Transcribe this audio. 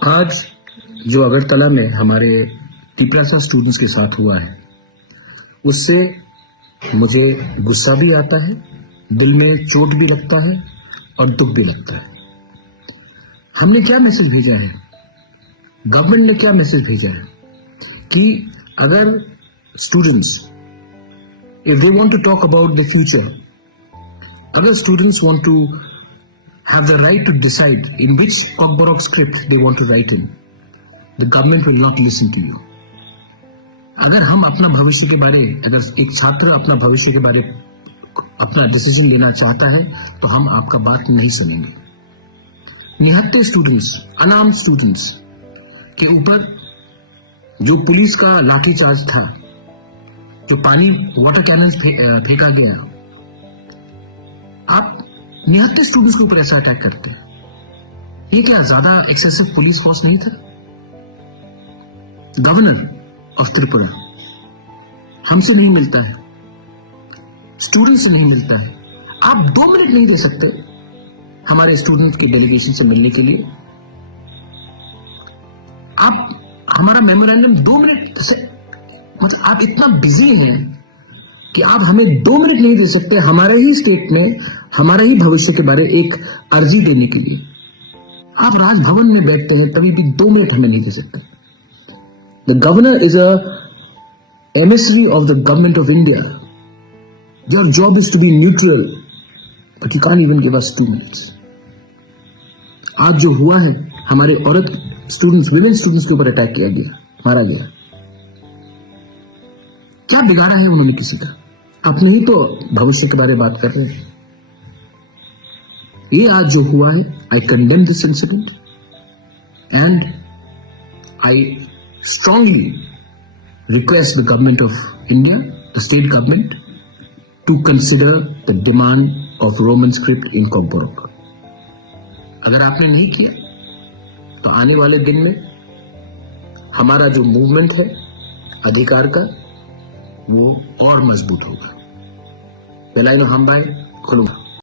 आज जो अगरतला में हमारे तिपरासा स्टूडेंट्स के साथ हुआ है, उससे मुझे गुस्सा भी आता है, दिल में चोट भी लगता है और दुख भी लगता है। हमने क्या मैसेज भेजा है, गवर्नमेंट ने क्या मैसेज भेजा है कि अगर students if they want to talk about the future, अगर students want to have the right to decide in which Kokborok script they want to write in, the government will not listen to you. अगर हम अपना भविष्य के बारे, अगर एक छात्र अपना भविष्य के बारे अपना डिसीजन लेना चाहता है तो हम आपका बात नहीं सुनेंगे। निहत्ते स्टूडेंट्स, अनार्म्ड स्टूडेंट्स के ऊपर जो पुलिस का लाठीचार्ज था, जो पानी वाटर कैनन फेंका गया, आप निहत्ते स्टूडेंट्स के ऊपर ऐसा अटैक करते हैं। ये क्या ज्यादा एक्सेसिव पुलिस फोर्स नहीं था? गवर्नर ऑफ त्रिपुरा हमसे नहीं मिलता है, स्टूडेंट्स से नहीं मिलता है। आप 2 मिनट नहीं दे सकते हमारे स्टूडेंट्स के डेलीगेशन से मिलने के लिए? आप हमारा मेमोरेंडम 2 मिनट से, मतलब आप इतना बिजी हैं कि आप हमें 2 मिनट नहीं दे सकते हमारे ही स्टेट में हमारे ही भविष्य के बारे एक अर्जी देने के लिए। आप राजभवन में बैठते हैं तभी भी 2 मिनट हमें नहीं दे सकते। The governor is a MSV of the government of India. Your job is to be neutral, but you can't even give us 2 minutes. आज जो हुआ है, हमारे औरत स्टूडेंट्स, विमेन स्टूडेंट्स के ऊपर अटैक किया गया, मारा गया। क्या बिगाड़ा है उन्होंने किसी का? अपने ही तो भविष्य के बारे में बात कर रहे हैं। ये आज जो हुआ है, I condemn this incident and I strongly request the government of India, the state government, to consider the demand of Roman script in Kokborok. अगर आपने नहीं किया तो आने वाले दिन में हमारा जो मूवमेंट है अधिकार का, वो और मजबूत होगा। बेलाइनो हम भाई खुलूंगा।